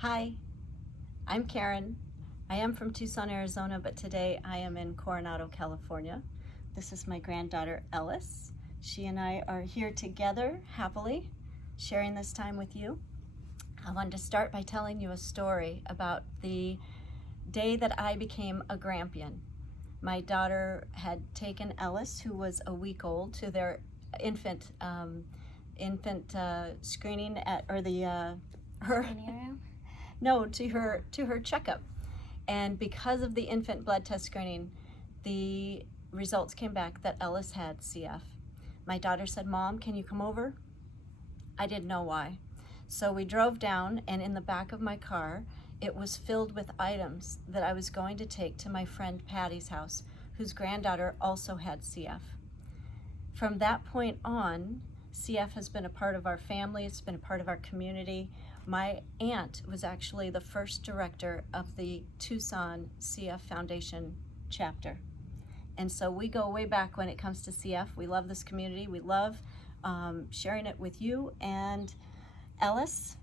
Hi, I'm Karen. I am from Tucson, Arizona, but today I am in Coronado, California. This is my granddaughter, Ellis. She and I are here together, happily, sharing this time with you. I wanted to start by telling you a story about the day that I became a Grampian. My daughter had taken Ellis, who was a week old, to their infant screening at, or the her no, to her checkup. And because of the infant blood test screening, the results came back that Ellis had CF. My daughter said, "Mom, can you come over?" I didn't know why. So we drove down, and in the back of my car, it was filled with items that I was going to take to my friend Patty's house, whose granddaughter also had CF. From that point on, CF has been a part of our family, it's been a part of our community. My aunt was actually the first director of the Tucson CF Foundation chapter. And so we go way back when it comes to CF. We love this community. We love sharing it with you. And Ellis,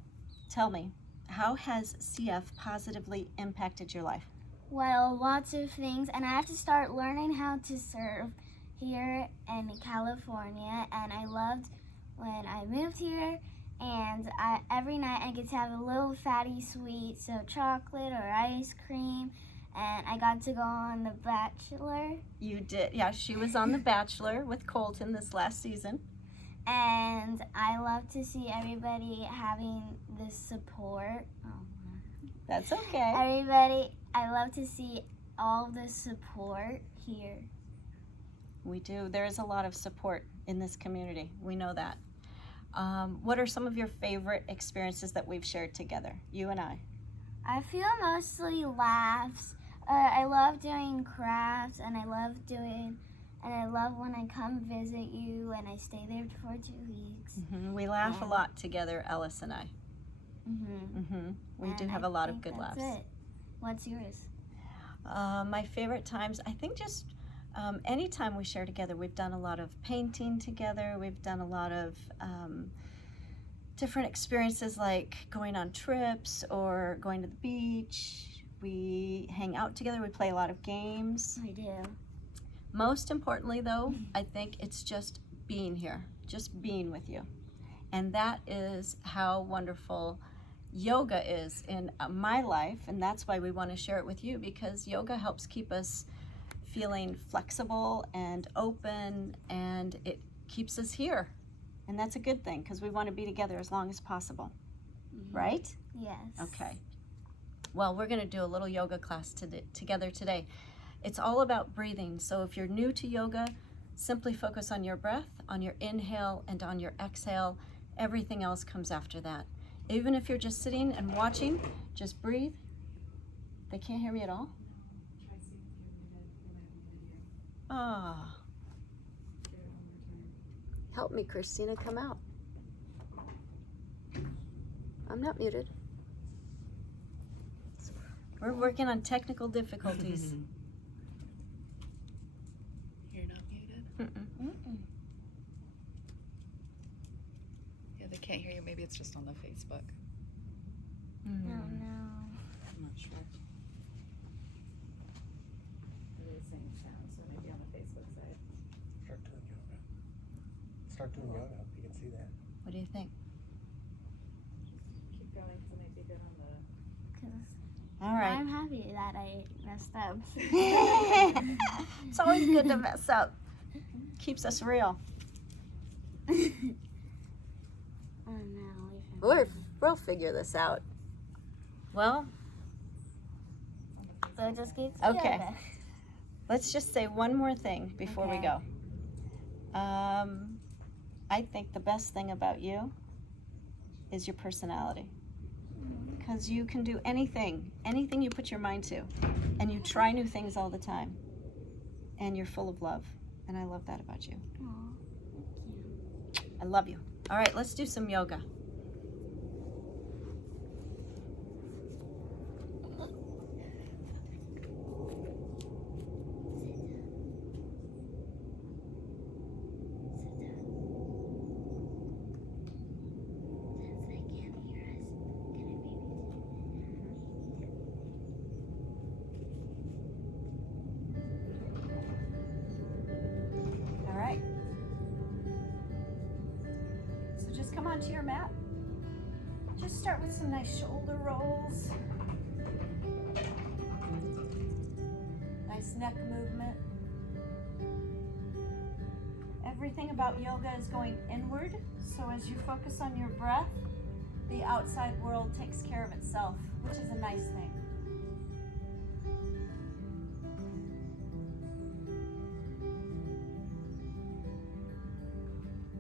tell me, how has CF positively impacted your life? Well, lots of things, and I have to start learning how to surf here in California, and I loved when I moved here, and every night I get to have a little fatty sweet, so chocolate or ice cream, and I got to go on The Bachelor. You did, yeah, she was on The Bachelor with Colton this last season. And I love to see everybody having this support. That's okay. I love to see all the support here. We do. There is a lot of support in this community. We know that. What are some of your favorite experiences that we've shared together, you and I? I feel mostly laughs. I love doing crafts, and I love when I come visit you and I stay there for 2 weeks. We laugh a lot together, Ellis and I. We do have a lot of good laughs. It. What's yours? My favorite times, I think just anytime we share together. We've done a lot of painting together. We've done a lot of different experiences, like going on trips or going to the beach. We hang out together. We play a lot of games. We do. Most importantly, though, I think it's just being here, just being with you. And that is how wonderful yoga is in my life, and that's why we want to share it with you, because yoga helps keep us feeling flexible and open, and it keeps us here. And that's a good thing, because we want to be together as long as possible. Right? Yes. Okay. Well, we're going to do a little yoga class together today. It's all about breathing. So if you're new to yoga, simply focus on your breath, on your inhale and on your exhale. Everything else comes after that. Even if you're just sitting and watching, just breathe. They can't hear me at all? Ah. Help me, Christina, come out. I'm not muted. We're working on technical difficulties. You're not muted? Yeah, they can't hear you. Maybe it's just on the Facebook. No. I'm not sure. It is saying channel, so maybe on the Facebook side. Start doing yoga. You can see that. What do you think? Keep going, so it might be good on the... All right. I'm happy that I messed up. It's always good to mess up. Keeps us real. Oh no. We'll figure this out. Well, So it just keeps okay. yoga. Let's just say one more thing before we go. I think the best thing about you is your personality. Because you can do anything you put your mind to. And you try new things all the time. And you're full of love. And I love that about you. Aw, thank you. I love you. All right, let's do some yoga. some nice shoulder rolls. Nice neck movement. Everything about yoga is going inward, so as you focus on your breath, the outside world takes care of itself, which is a nice thing.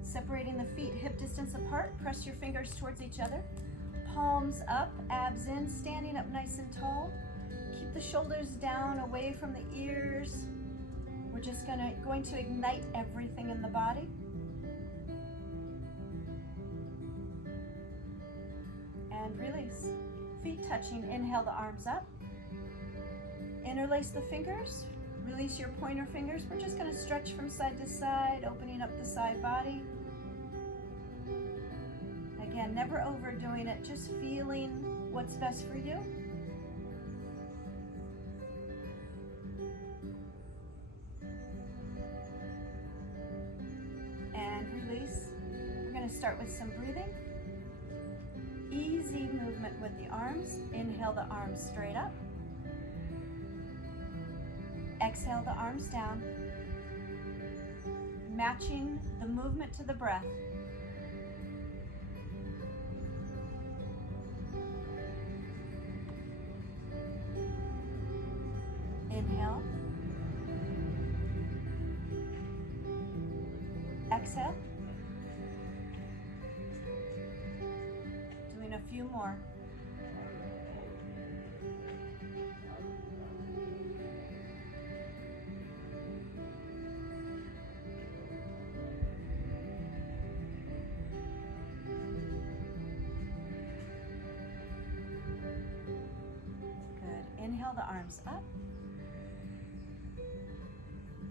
Separating the feet hip distance apart, press your fingers towards each other. Palms up, abs in, standing up nice and tall. Keep the shoulders down, away from the ears. We're just going to ignite everything in the body. And release. Feet touching, inhale the arms up. Interlace the fingers, release your pointer fingers. We're just gonna stretch from side to side, opening up the side body. Again, never overdoing it, just feeling what's best for you. And release. We're gonna start with some breathing. Easy movement with the arms. Inhale the arms straight up. Exhale the arms down. Matching the movement to the breath. Inhale. Exhale. Doing a few more. Good. Inhale the arms up.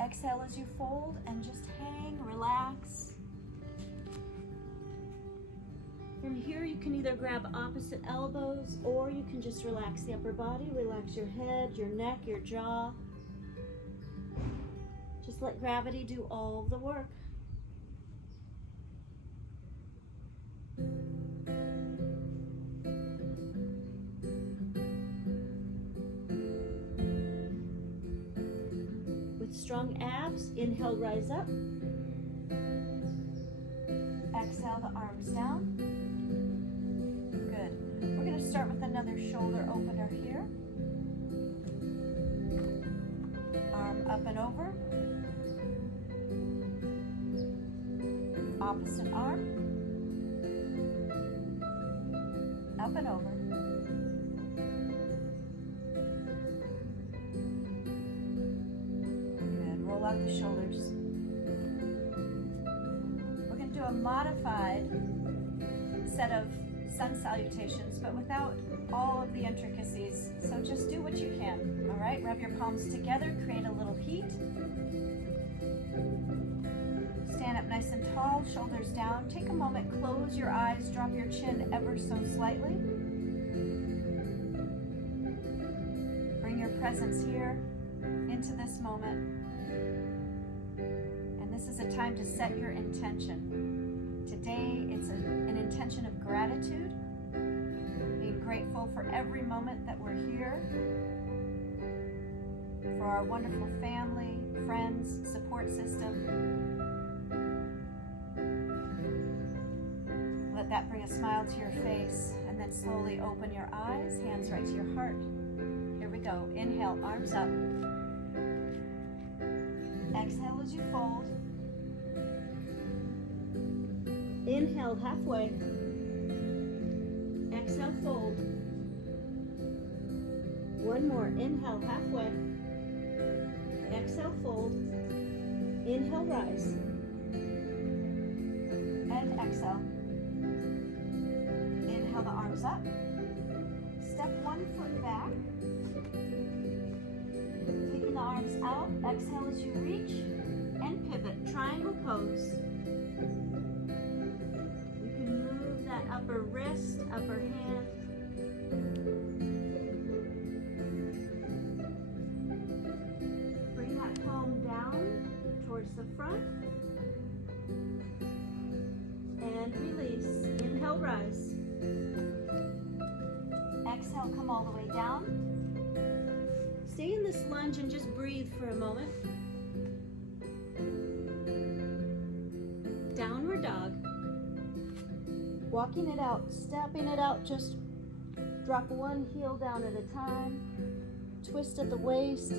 Exhale as you fold and just hang, relax. From here you can either grab opposite elbows or you can just relax the upper body, relax your head, your neck, your jaw. Just let gravity do all the work. Strong abs, inhale, rise up. Exhale the arms down. Good. We're going to start with another shoulder opener here. Arm up and over. Opposite arm. Up and over. Roll out the shoulders. We're going to do a modified set of sun salutations, but without all of the intricacies. So just do what you can, all right? Rub your palms together, create a little heat. Stand up nice and tall, shoulders down. Take a moment, close your eyes, drop your chin ever so slightly. Bring your presence here into this moment. This is a time to set your intention. Today, it's an intention of gratitude, being grateful for every moment that we're here, for our wonderful family, friends, support system. Let that bring a smile to your face, and then slowly open your eyes, hands right to your heart. Here we go. Inhale, arms up. Exhale as you fold. Inhale halfway. Exhale, fold. One more. Inhale halfway. Exhale, fold. Inhale, rise. And exhale. Inhale the arms up. Step one foot back. Taking the arms out. Exhale as you reach and pivot. Triangle pose. That upper wrist, upper hand. Bring that palm down towards the front. And release. Inhale, rise. Exhale, come all the way down. Stay in this lunge and just breathe for a moment. Downward dog. Walking it out, stepping it out, just drop one heel down at a time. Twist at the waist.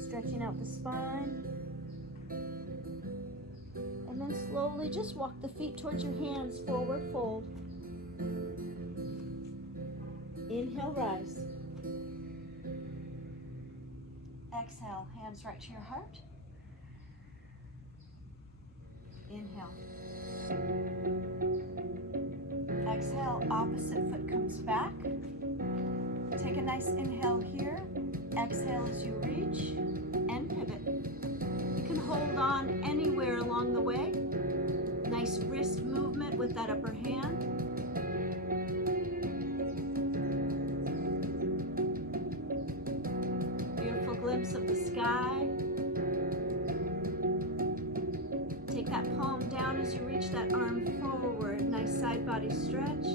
Stretching out the spine. And then slowly just walk the feet towards your hands, forward fold. Inhale, rise. Exhale, hands right to your heart. Inhale. Exhale, opposite foot comes back. Take a nice inhale here. Exhale as you reach and pivot. You can hold on anywhere along the way. Nice wrist movement with that upper hand. Beautiful glimpse of the sky. Take that palm down as you reach that arm forward. Nice side body stretch.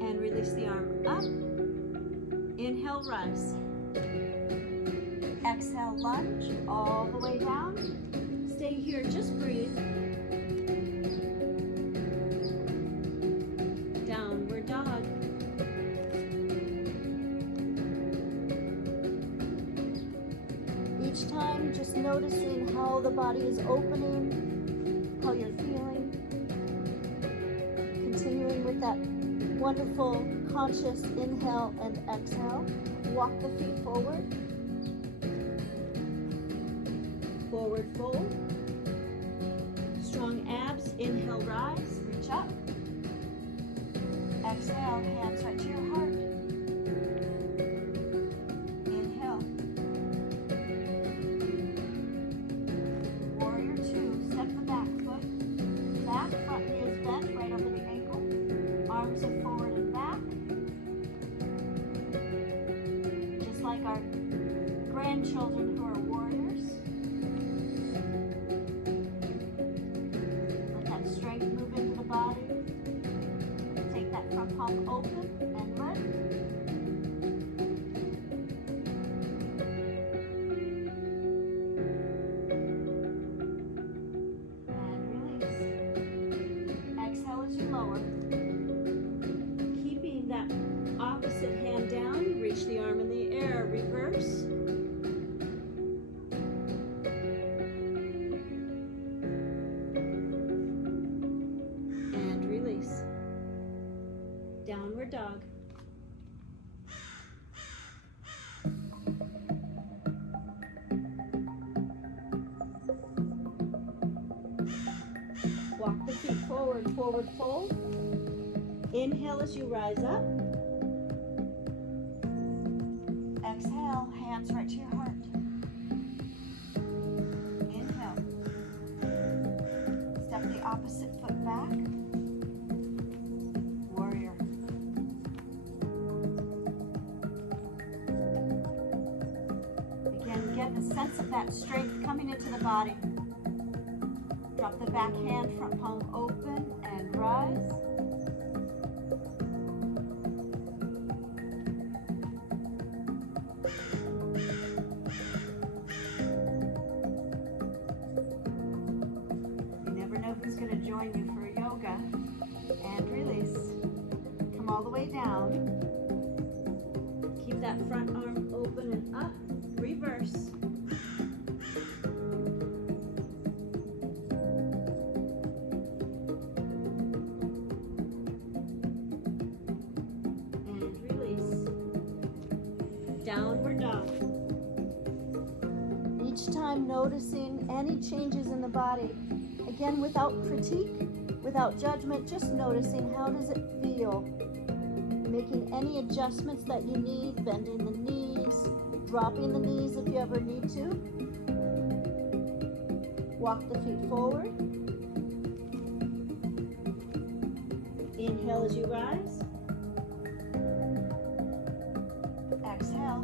And release the arm up. Inhale, rise. Exhale, lunge all the way down. Stay here, just breathe. Downward dog. Each time, just noticing how the body is opening, how you're feeling. Continuing with that wonderful conscious inhale and exhale. Walk the feet forward. Forward fold. Strong abs. Inhale, rise. Reach up. Exhale, hands right to your heart. Inhale. Warrior two. Step the back foot. Back, front knee is bent right over the ankle. Arms are forward and back. Just like our grandchildren who are warriors. Let that strength move into the body. Take that front palm open and lift. And release. Exhale as you lower. Keeping that opposite hand down, reach the arm in the air, reverse. And release. Downward dog. Walk the feet forward, forward fold. Inhale as you rise up. Exhale, hands right to your heart. Inhale. Step the opposite foot back. Warrior. Again, get the sense of that strength coming into the body. Drop the back hand, front palm open, and rise. You never know who's going to join you for yoga. And release. Come all the way down. Keep that front arm open and up. Reverse. And release. Downward dog. Each time noticing any changes in the body. Again, without critique, without judgment, just noticing how does it feel. Making any adjustments that you need, bending the knees, dropping the knees if you ever need to. Walk the feet forward. Inhale as you rise. Exhale.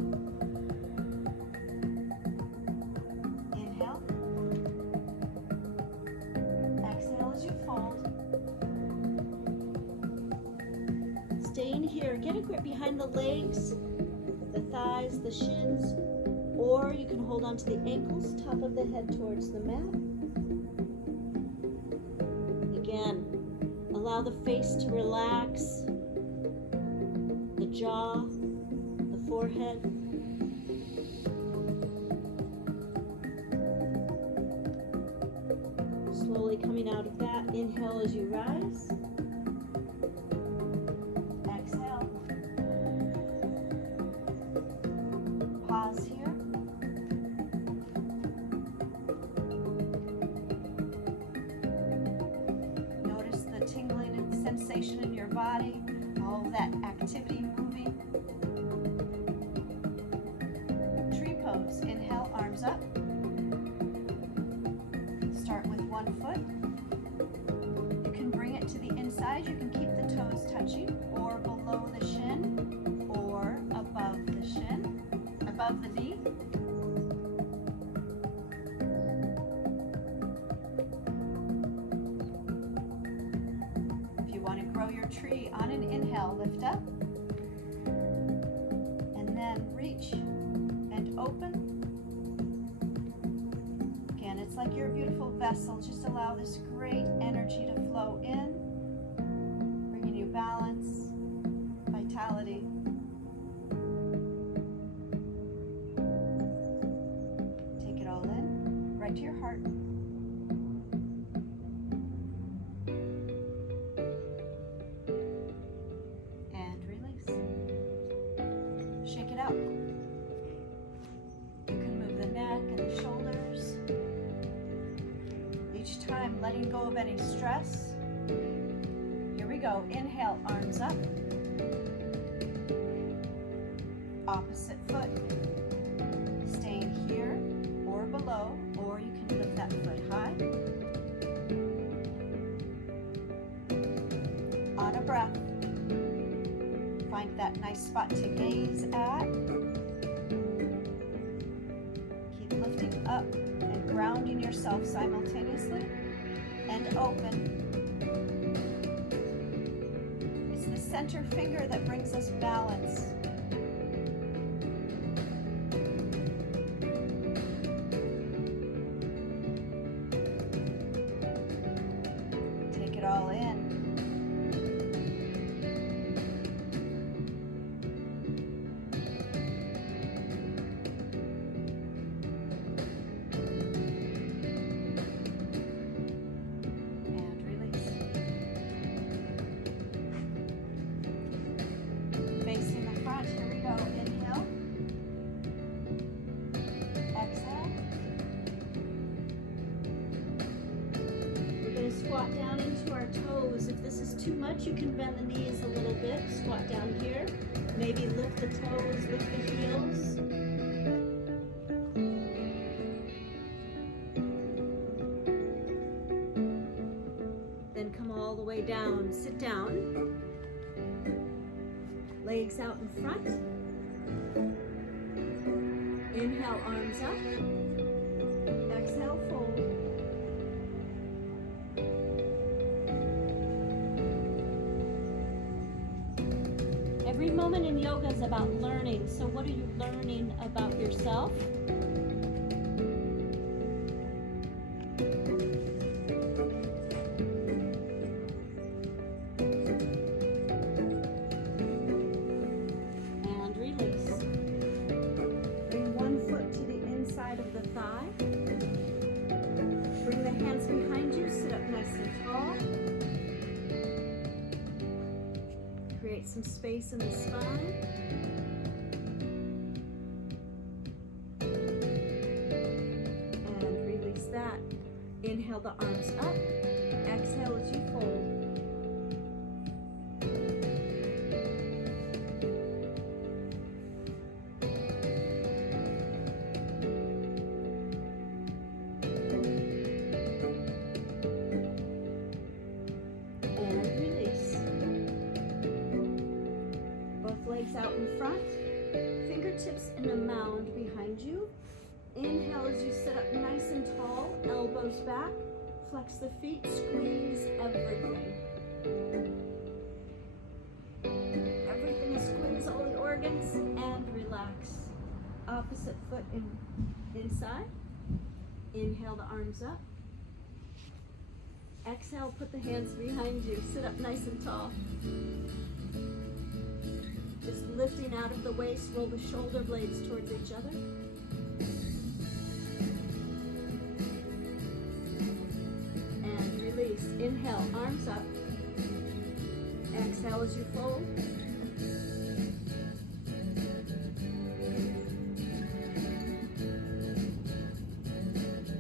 Inhale. either get a grip behind the legs, the thighs, the shins, or you can hold onto the ankles, top of the head towards the mat. Again, allow the face to relax, the jaw, the forehead. Slowly coming out of that, inhale as you rise. Exhale. Pause here. Notice the tingling and sensation in your body, all of that activity moving. Tree pose. Inhale, arms up. Start with one foot. You can bring it to the inside. You can keep the toes touching, or below the shin, or above the shin, above the knee. If you want to grow your tree on an inhale, lift up, and then reach and open. It's like you're a beautiful vessel. Just allow this great energy to flow in, bringing you balance, vitality. Take it all in, right to your heart. And release. Shake it out. You can move the neck and the shoulders. Each time, letting go of any stress. Here we go. Inhale, arms up. Opposite foot. Staying here or below, or you can lift that foot high. On a breath. Find that nice spot to gaze at. Keep lifting up and grounding yourself simultaneously, and open. It's the center finger that brings us balance. Take it all in. Squat down into our toes. If this is too much, you can bend the knees a little bit. Squat down here. Maybe lift the toes, lift the heels. Then come all the way down. Sit down. Legs out in front. Inhale, arms up. Exhale, fold. Every moment in yoga is about learning. So what are you learning about yourself? And release. Bring one foot to the inside of the thigh. Bring the hands behind you. Sit up nice and tall. Create some space in the spine. And release that. Inhale the arms up. Exhale as you fold. Legs out in front, fingertips in a mound behind you. Inhale as you sit up nice and tall, elbows back, flex the feet, squeeze everything. Everything all the organs and relax. Opposite foot inside. Inhale the arms up. Exhale, put the hands behind you. Sit up nice and tall. Just lifting out of the waist, roll the shoulder blades towards each other. And release. Inhale, arms up. Exhale as you fold.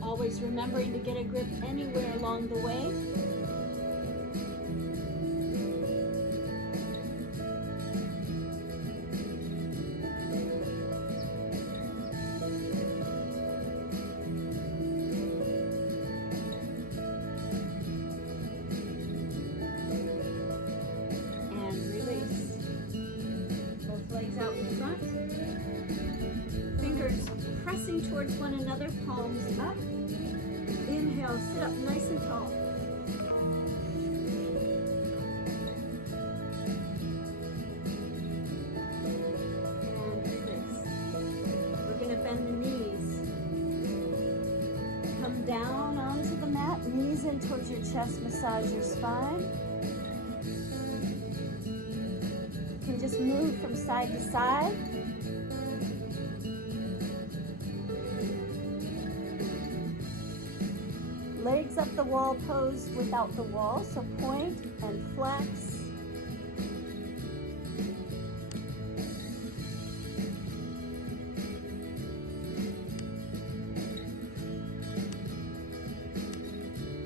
Always remembering to get a grip anywhere along the way. And release. Both legs out in front. Fingers pressing towards one another, palms up. Inhale, sit up nice and tall. And release. We're going to bend the knees. Come down onto the mat, knees in towards your chest, massage your spine. You can just move from side to side. Legs up the wall pose without the wall, so point and flex.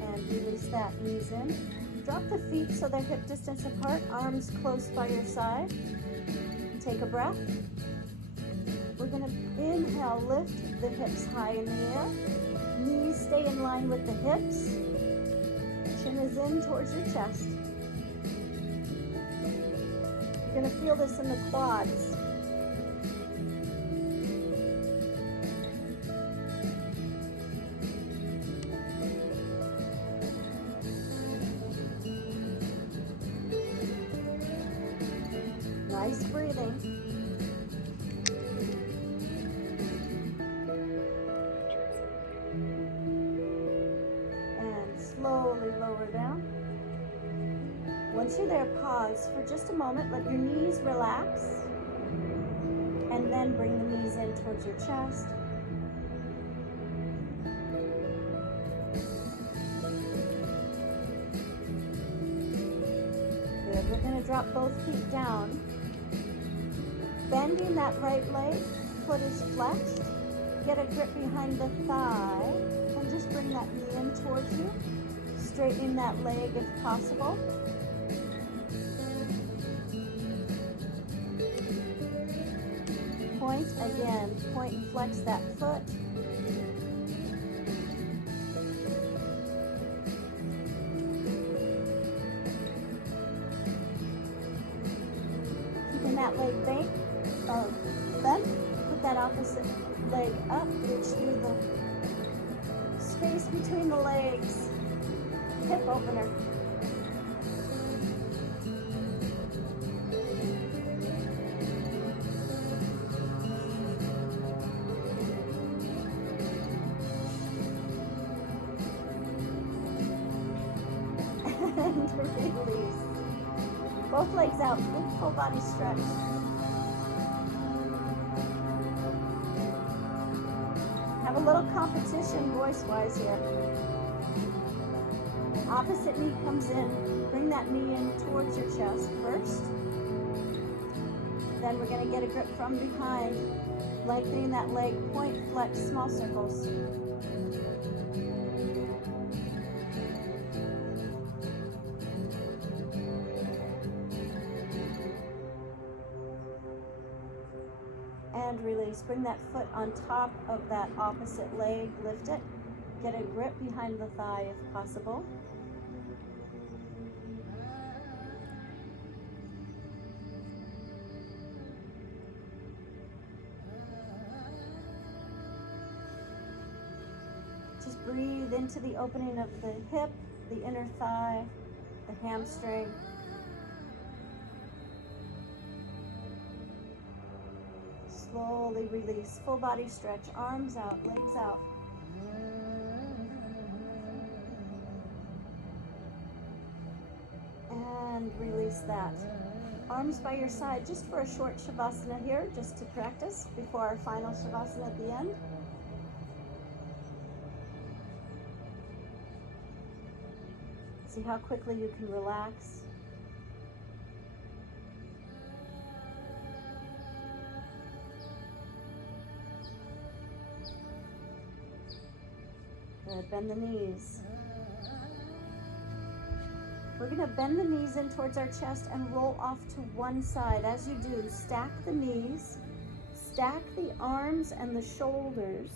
And release that, knees in. Drop the feet so they're hip distance apart, arms close by your side. Take a breath. We're going to inhale, lift the hips high in the air. Knees stay in line with the hips. Chin is in towards your chest. You're going to feel this in the quads. Nice breathing. Slowly lower down. Once you're there, pause for just a moment. Let your knees relax. And then bring the knees in towards your chest. Good. We're going to drop both feet down. Bending that right leg. Foot is flexed. Get a grip behind the thigh. And just bring that knee in towards you. Straightening that leg if possible. Point again. Point and flex that foot. Keeping that leg bent. Put that opposite leg up. Reach through the space between the legs. Hip opener. And release. Both legs out. Good full body stretch. Have a little competition voice-wise here. Opposite knee comes in. Bring that knee in towards your chest first. Then we're going to get a grip from behind, lengthening that leg, point, flex, small circles. And release. Bring that foot on top of that opposite leg. Lift it. Get a grip behind the thigh if possible. Just breathe into the opening of the hip, the inner thigh, the hamstring. Slowly release. Full body stretch. Arms out, legs out. And release that. Arms by your side just for a short Shavasana here, just to practice before our final Shavasana at the end. See how quickly you can relax. Good, bend the knees. We're going to bend the knees in towards our chest and roll off to one side. As you do, stack the knees, stack the arms and the shoulders.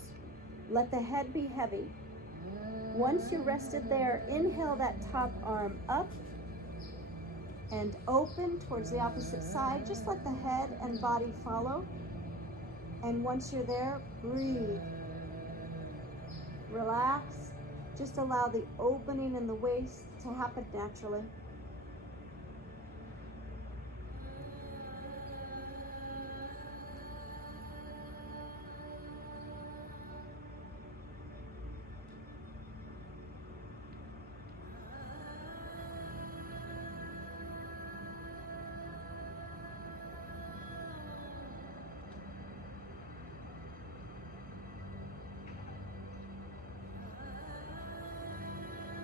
Let the head be heavy. Once you're rested there, inhale that top arm up and open towards the opposite side. Just let the head and body follow. And once you're there, breathe. Relax. Just allow the opening in the waist to happen naturally.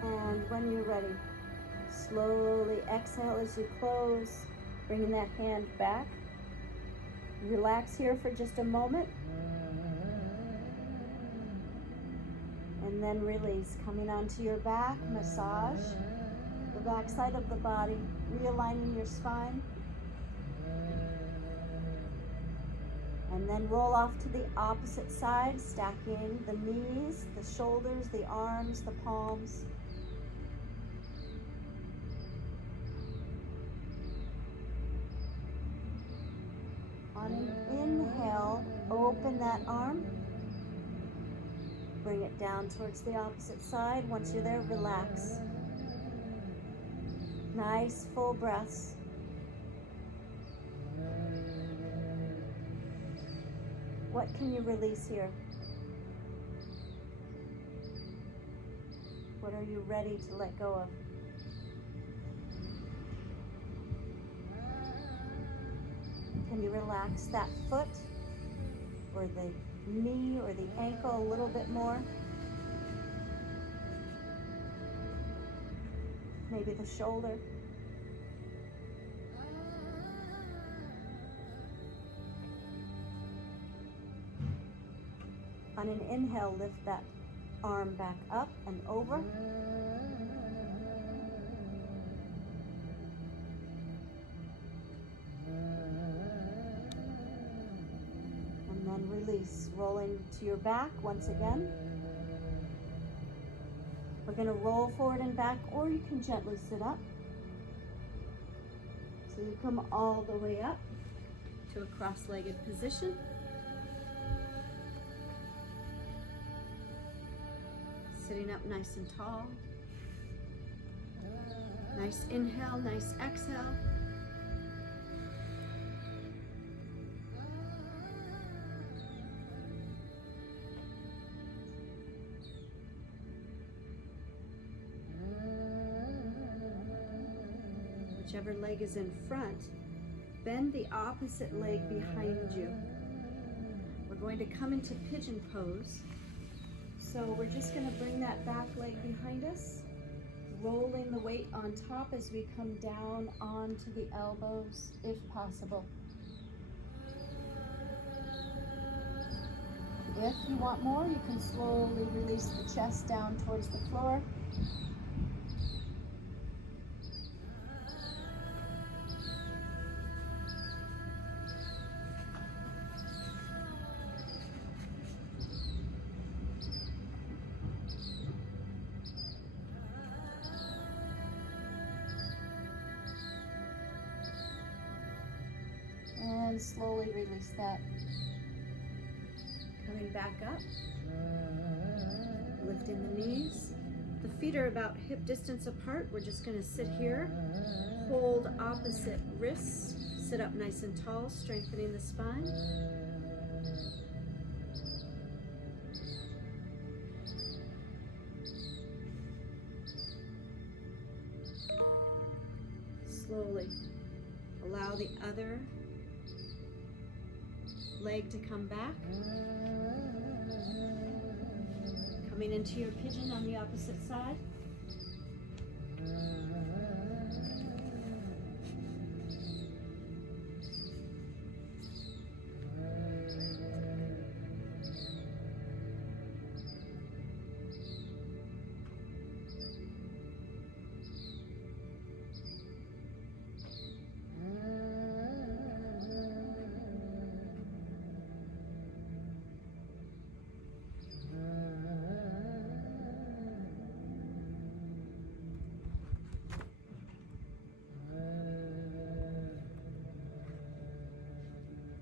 And when you're ready, slowly exhale as you close, bringing that hand back. Relax here for just a moment. And then release, coming onto your back, massage the back side of the body, realigning your spine. And then roll off to the opposite side, stacking the knees, the shoulders, the arms, the palms. On an inhale, open that arm. Bring it down towards the opposite side. Once you're there, relax. Nice full breaths. What can you release here? What are you ready to let go of? Can you relax that foot or the knee or the ankle a little bit more? Maybe the shoulder. On an inhale, lift that arm back up and over. And then release, rolling to your back once again. We're going to roll forward and back, or you can gently sit up. So you come all the way up to a cross-legged position. Sitting up nice and tall. Nice inhale, nice exhale. Whichever leg is in front, bend the opposite leg behind you. We're going to come into pigeon pose. So we're just going to bring that back leg behind us, rolling the weight on top as we come down onto the elbows, if possible. If you want more, you can slowly release the chest down towards the floor. And slowly release that. Coming back up. Lifting the knees. The feet are about hip distance apart. We're just going to sit here. Hold opposite wrists. Sit up nice and tall, strengthening the spine. slowly allow the other leg to come back. Coming into your pigeon on the opposite side.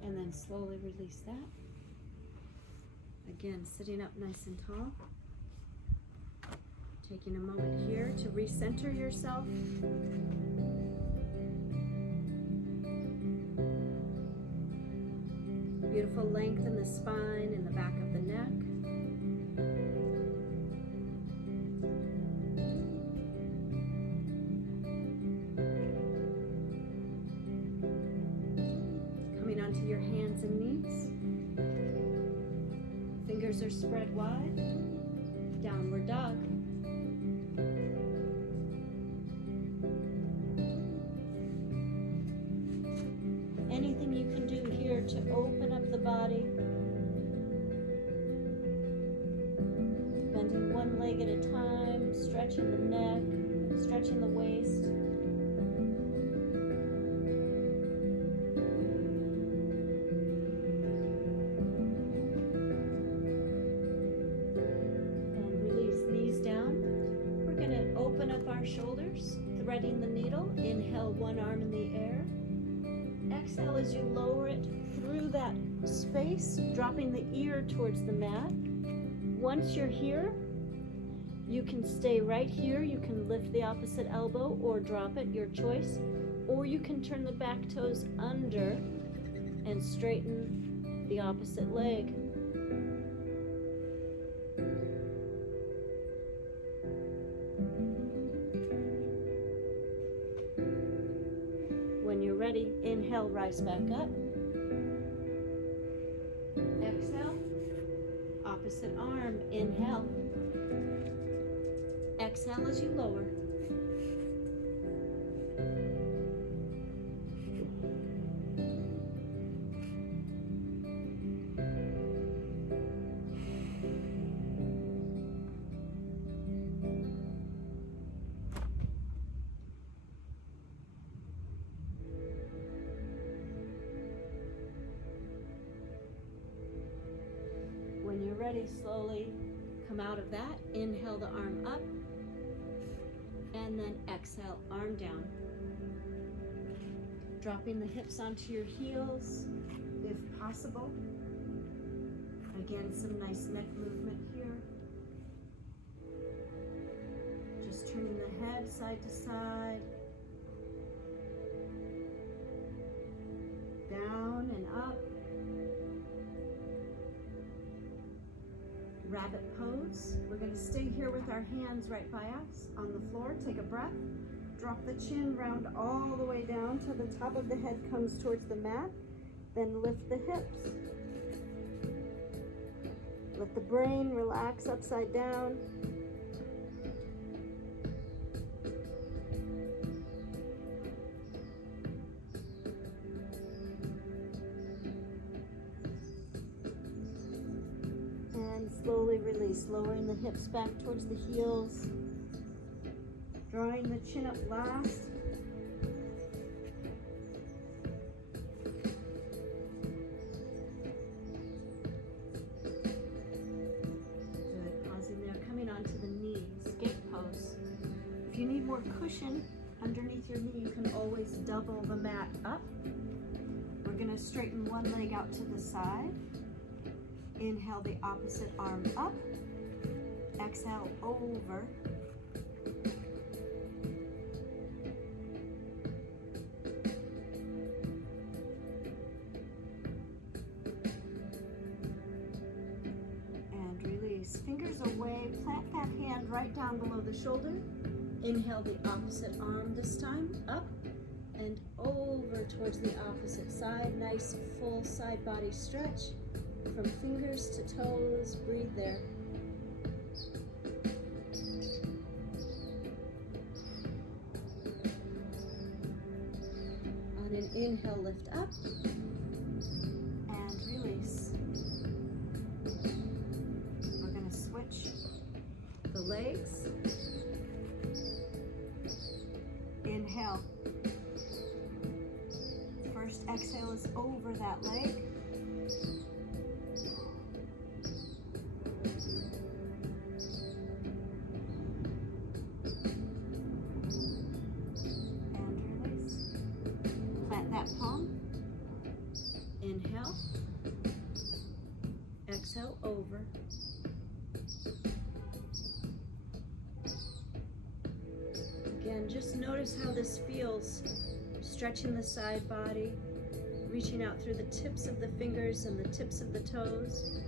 And then slowly release that. Again, sitting up nice and tall. Taking a moment here to recenter yourself. Beautiful length in the spine and the back of the neck. Coming onto your hands and knees. Fingers are spread wide. Downward dog. Anything you can do here to open up the body. Bending one leg at a time, stretching the neck, stretching the waist. And release knees down. We're going to open up our shoulders, threading the needle. Inhale, one arm in the air. Exhale as you lower it through that space, dropping the ear towards the mat. Once you're here, you can stay right here. You can lift the opposite elbow or drop it, your choice. Or you can turn the back toes under and straighten the opposite leg. When you're ready, inhale, rise back up. Exhale, opposite arm, inhale. Exhale as you lower. When you're ready, slowly come out of that. Inhale the arm up. And then exhale, arm down. Dropping the hips onto your heels, if possible. Again, some nice neck movement here. Just turning the head side to side. Down and up. Rabbit pose. We're going to stay here with our hands right by us on the floor. Take a breath. Drop the chin, round all the way down till the top of the head comes towards the mat. Then lift the hips. Let the brain relax upside down. Slowly release, lowering the hips back towards the heels, drawing the chin up last. Good, pausing there, coming onto the knees, skate pose. If you need more cushion underneath your knee, you can always double the mat up. We're going to straighten one leg out to the side. Inhale the opposite arm up. Exhale over. And release. Fingers away. Plant that hand right down below the shoulder. Inhale the opposite arm this time. Up. and over towards the opposite side. Nice full side body stretch from fingers to toes. Breathe there. On an inhale, lift up and release. We're going to switch the legs. Inhale. First exhale is over that leg. And release. Plant that palm. Inhale. Exhale over. Again, just notice how this feels. Stretching the side body, reaching out through the tips of the fingers and the tips of the toes.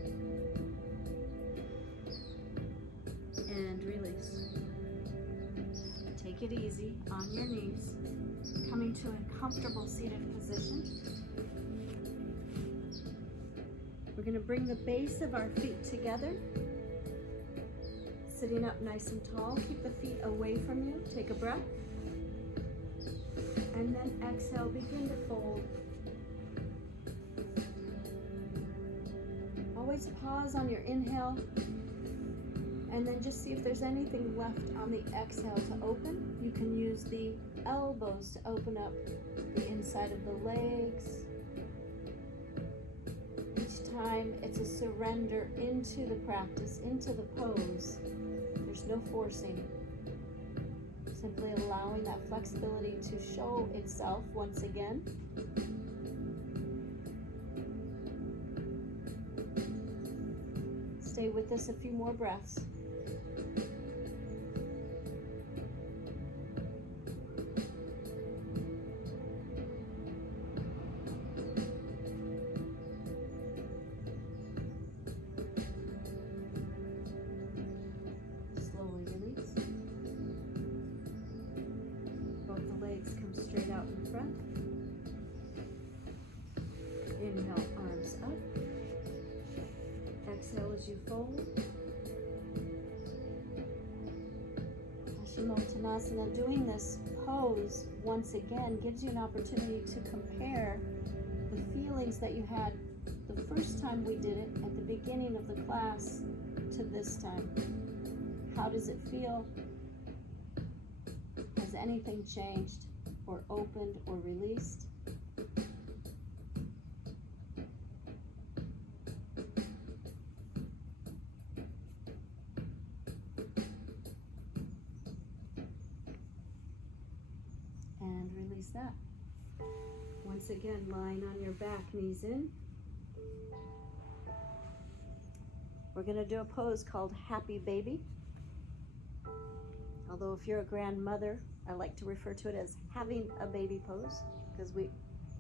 And release. Take it easy on your knees. Coming to a comfortable seated position. We're going to bring the base of our feet together. Sitting up nice and tall. Keep the feet away from you. Take a breath. And then exhale, begin to fold. Always pause on your inhale. And then just see if there's anything left on the exhale to open. You can use the elbows to open up the inside of the legs. Each time it's a surrender into the practice, into the pose. There's no forcing. Simply allowing that flexibility to show itself once again. Stay with us a few more breaths. Slowly release. Both the legs come straight out in front. Inhale, arms up. Exhale as you fold. Paschimottanasana. Doing this pose once again gives you an opportunity to compare the feelings that you had the first time we did it at the beginning of the class to this time. How does it feel? Has anything changed or opened or released? And release that. Once again, lying on your back, knees in. We're going to do a pose called Happy Baby. Although if you're a grandmother, I like to refer to it as having a baby pose because we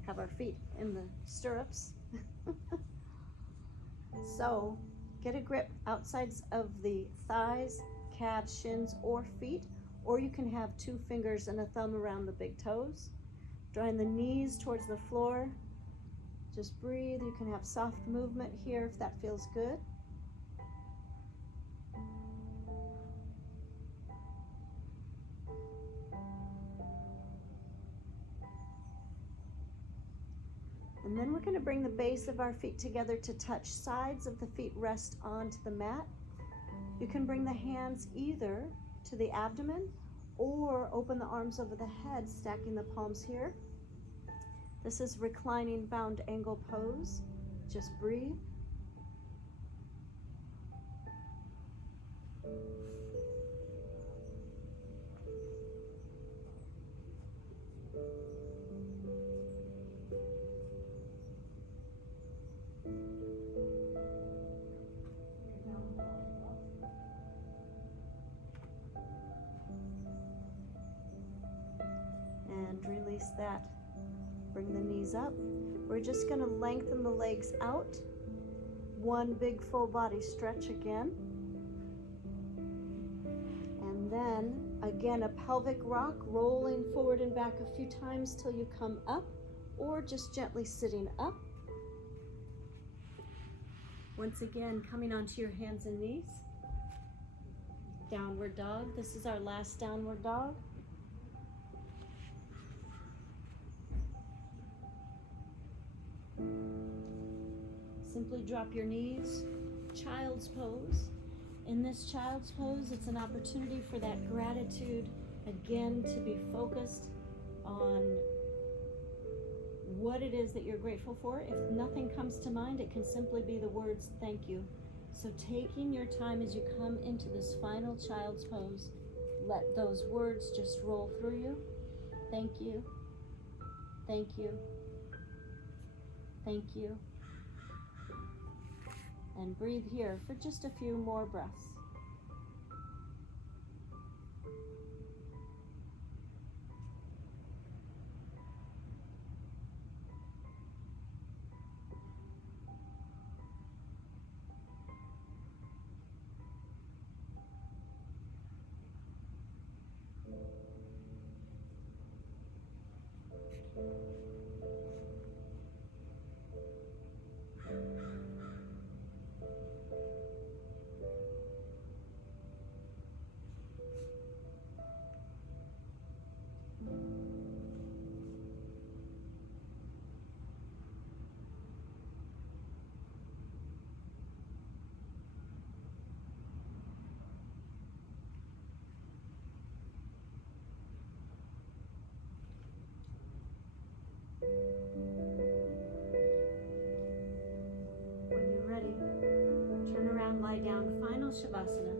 have our feet in the stirrups. So get a grip outsides of the thighs, calves, shins, or feet, or you can have 2 fingers and a thumb around the big toes. Drawing the knees towards the floor. Just breathe. You can have soft movement here if that feels good. And then we're going to bring the base of our feet together to touch. Sides of the feet rest onto the mat. You can bring the hands either to the abdomen or open the arms over the head, stacking the palms here. This is reclining bound angle pose. Just breathe. And release that. Bring the knees up. We're just going to lengthen the legs out. One big full body stretch again. And then Again, a pelvic rock, rolling forward and back a few times till you come up, or just gently sitting up. Once again, coming onto your hands and knees. Downward dog. This is our last downward dog. Simply drop your knees. Child's pose. In this child's pose, it's an opportunity for that gratitude, again, to be focused on what it is that you're grateful for. If nothing comes to mind, it can simply be the words, thank you. So taking your time as you come into this final child's pose, let those words just roll through you. Thank you. Thank you. Thank you. And breathe here for just a few more breaths. When you're ready, turn around, lie down, final Shavasana.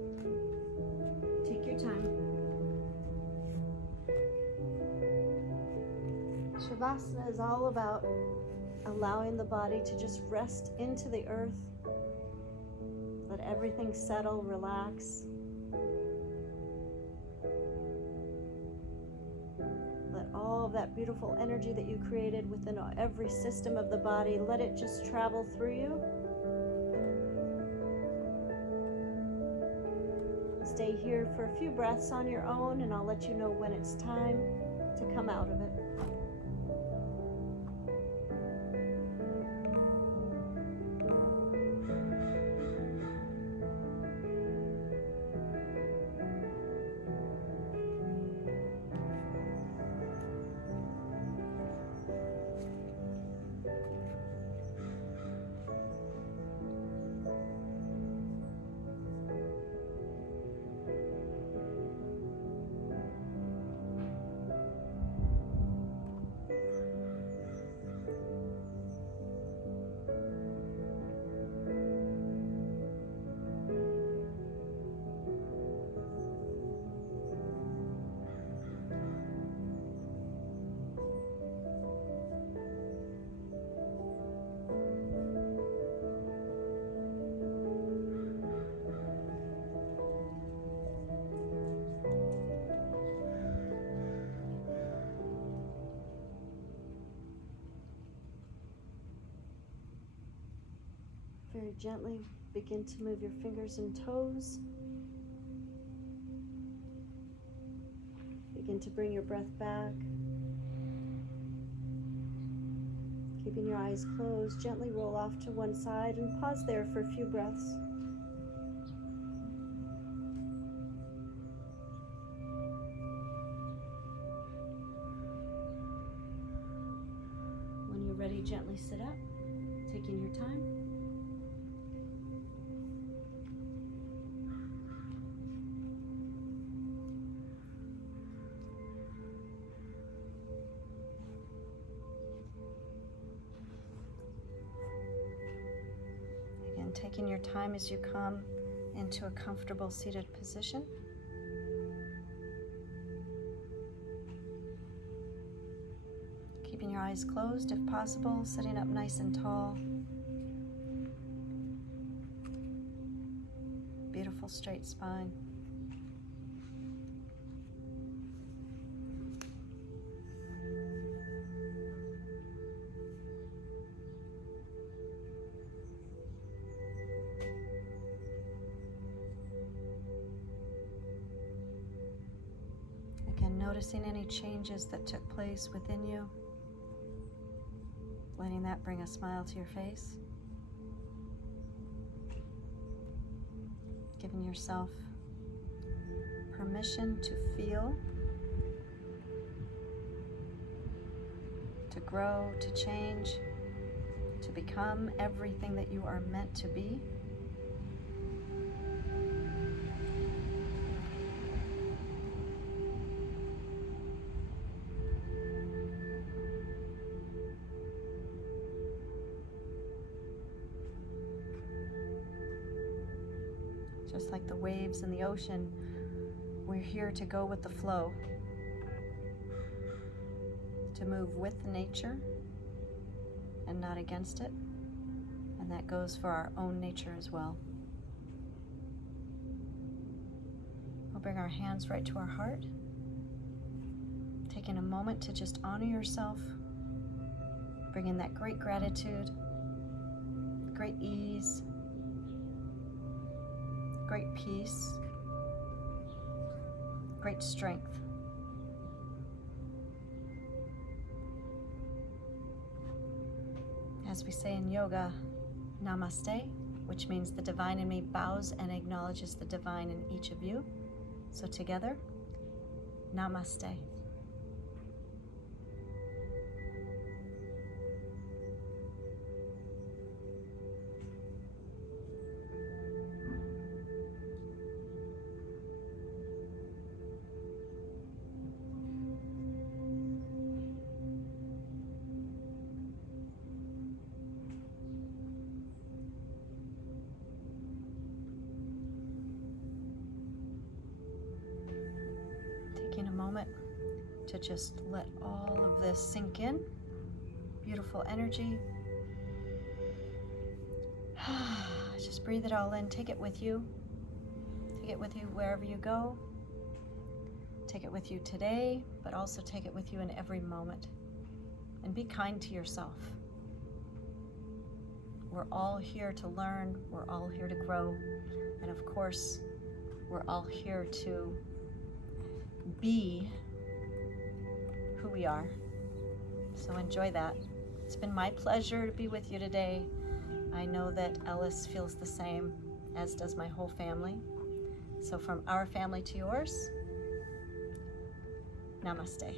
Take your time. Shavasana is all about allowing the body to just rest into the earth. Let everything settle, relax. Let all of that beautiful energy that you created within every system of the body, let it just travel through you. Stay here for a few breaths on your own, and I'll let you know when it's time to come out of it. Very gently begin to move your fingers and toes. Begin to bring your breath back. Keeping your eyes closed, gently roll off to one side and pause there for a few breaths. When you're ready, gently sit up, taking your time. Taking your time as you come into a comfortable seated position. Keeping your eyes closed if possible, sitting up nice and tall. Beautiful straight spine. Noticing any changes that took place within you. Letting that bring a smile to your face. Giving yourself permission to feel, to grow, to change, to become everything that you are meant to be. Just like the waves in the ocean, we're here to go with the flow, to move with nature and not against it. And that goes for our own nature as well. We'll bring our hands right to our heart, taking a moment to just honor yourself, bring in that great gratitude, great ease, great peace, great strength. As we say in yoga, namaste, which means the divine in me bows and acknowledges the divine in each of you. So together, namaste. Taking a moment to just let all of this sink in. Beautiful energy. Just breathe it all in. Take it with you. Take it with you wherever you go. Take it with you today, but also take it with you in every moment. And be kind to yourself. We're all here to learn. We're all here to grow. And of course, we're all here to be who we are. So enjoy that. It's been my pleasure to be with you today. I know that Ellis feels the same, as does my whole family. So from our family to yours, namaste.